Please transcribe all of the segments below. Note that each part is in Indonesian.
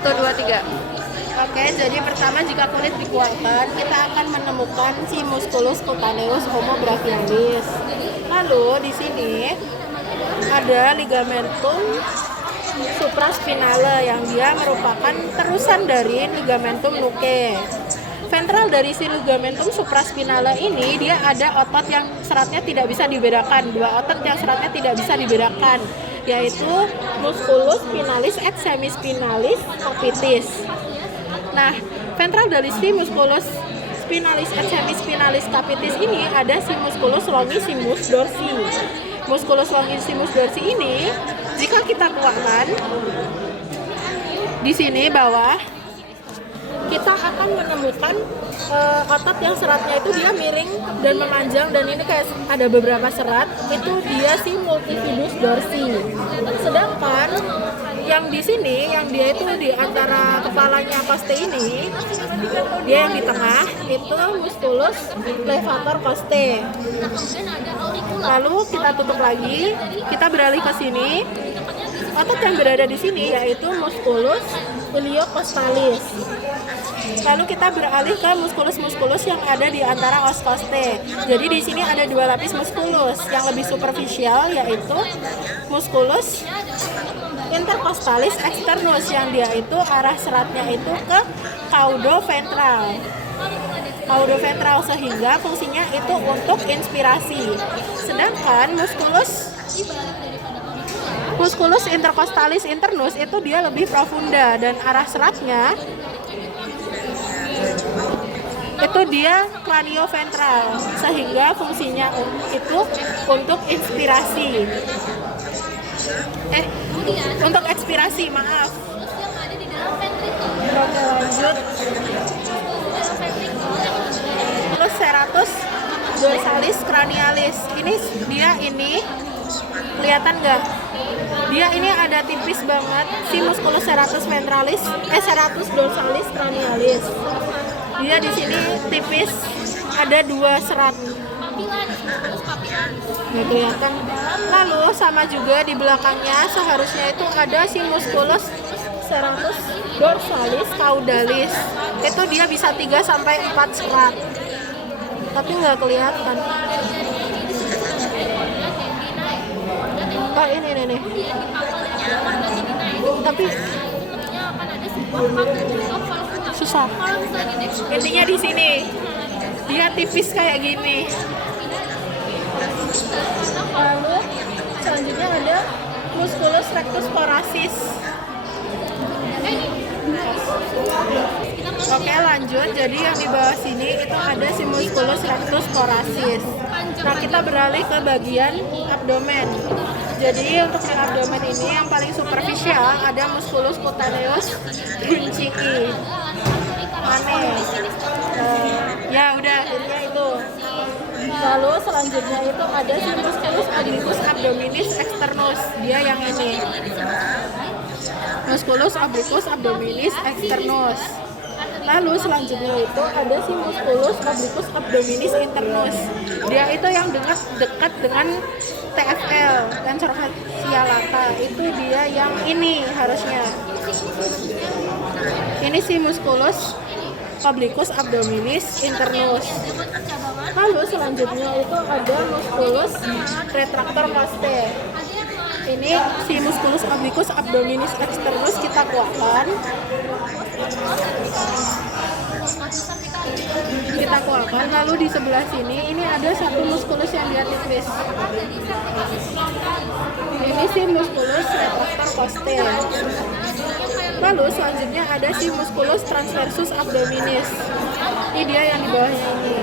1, 2, 3. Oke, jadi pertama jika kulit dikuatkan, kita akan menemukan si musculus cutaneus homobrachialis. Lalu di sini ada ligamentum supraspinale yang dia merupakan terusan dari ligamentum nuchae. Ventral dari si ligamentum supraspinale ini dia ada otot yang seratnya tidak bisa dibedakan, dua otot yang seratnya tidak bisa dibedakan, yaitu musculus spinalis et semispinalis capitis. Nah, ventral dari si musculus spinalis et semispinalis capitis ini ada si musculus longissimus dorsi. Musculus longissimus dorsi ini jika kita kuatkan di sini bawah, kita akan menemukan otot yang seratnya itu dia miring dan memanjang, dan ini kayak ada beberapa serat, itu dia si multifidus dorsi. Sedangkan yang di sini, yang dia itu di antara kepalanya costae ini, dia yang di tengah itu musculus levator costae. Lalu kita tutup lagi, kita beralih ke sini. Otot yang berada di sini yaitu musculus iliocostalis. Lalu kita beralih ke musculus yang ada di antara os costae. Jadi di sini ada dua lapis musculus. Yang lebih superficial yaitu musculus intercostalis externus, yang dia itu arah seratnya itu ke caudoventral. Caudoventral sehingga fungsinya itu untuk inspirasi. Sedangkan musculus intercostalis internus itu dia lebih profunda dan arah seratnya itu dia cranioventral sehingga fungsinya itu untuk inspirasi. Untuk ekspirasi, maaf. Oke, lanjut. Terus serratus dorsalis cranialis. Ini kelihatan nggak? Dia ini ada tipis banget si musculus serratus serratus dorsalis cranialis. Dia di sini tipis, ada dua serat. Nggak kelihatan. Lalu sama juga di belakangnya seharusnya itu ada si musculus serratus dorsalis caudalis. Itu dia bisa 3 sampai 4 serat. Tapi nggak kelihatan. Oh, ini nih. Tapi susah. Intinya di sini. Dia tipis kayak gini. Lalu selanjutnya ada musculus rectus thoracis. Oke, lanjut. Jadi yang di bawah sini itu ada si musculus rectus thoracis. Nah, kita beralih ke bagian abdomen. Jadi untuk di abdomen ini yang paling superficial ada musculus cutaneus brunswicki. Ya udah, intinya itu. Lalu selanjutnya itu ada si musculus obliquus abdominis externus. Dia yang ini. Musculus obliquus abdominis externus. Lalu selanjutnya itu ada si musculus obliquus abdominis internus. Dia itu yang dekat dengan TFL dan facial lata. Itu dia yang ini harusnya. Ini si musculus obliquus abdominis internus. Lalu selanjutnya itu ada musculus retractor costae. Ini si musculus obliquus abdominis externus kita kuatkan. Lalu di sebelah sini ini ada satu musculus yang dia tipis. Ini si musculus retractor costae. Lalu selanjutnya ada si musculus transversus abdominis. Ini dia yang di bawahnya ini.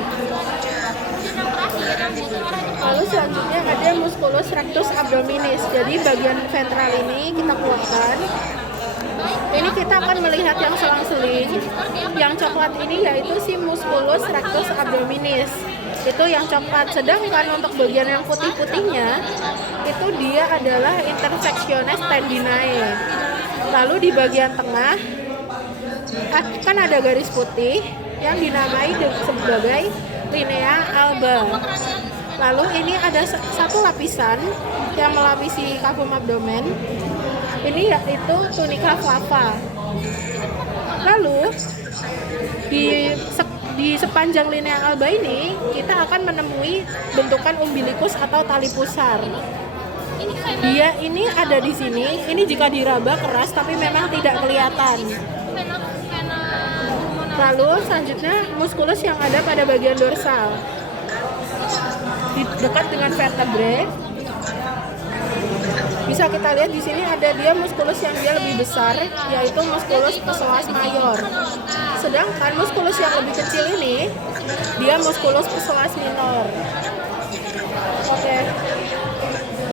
Lalu selanjutnya ada musculus rectus abdominis. Jadi bagian ventral ini kita kuatkan. Ini kita akan melihat yang selang-seling. Yang coklat ini yaitu si musculus rectus abdominis. Itu yang coklat. Sedangkan untuk bagian yang putih-putihnya itu dia adalah intersectiones tendinae. Lalu di bagian tengah kan ada garis putih yang dinamai sebagai linea alba. Lalu ini ada satu lapisan yang melapisi cavum abdomen. Ini yaitu tunica flava. di sepanjang linea alba ini kita akan menemui bentukan umbilikus atau tali pusar. Dia ini ada di sini. Ini jika diraba keras tapi memang tidak kelihatan. Lalu selanjutnya muskulus yang ada pada bagian dorsal, di dekat dengan vertebrae. Bisa kita lihat di sini ada dia muskulus yang dia lebih besar, yaitu muskulus psoas mayor. Sedangkan muskulus yang lebih kecil ini dia muskulus psoas minor.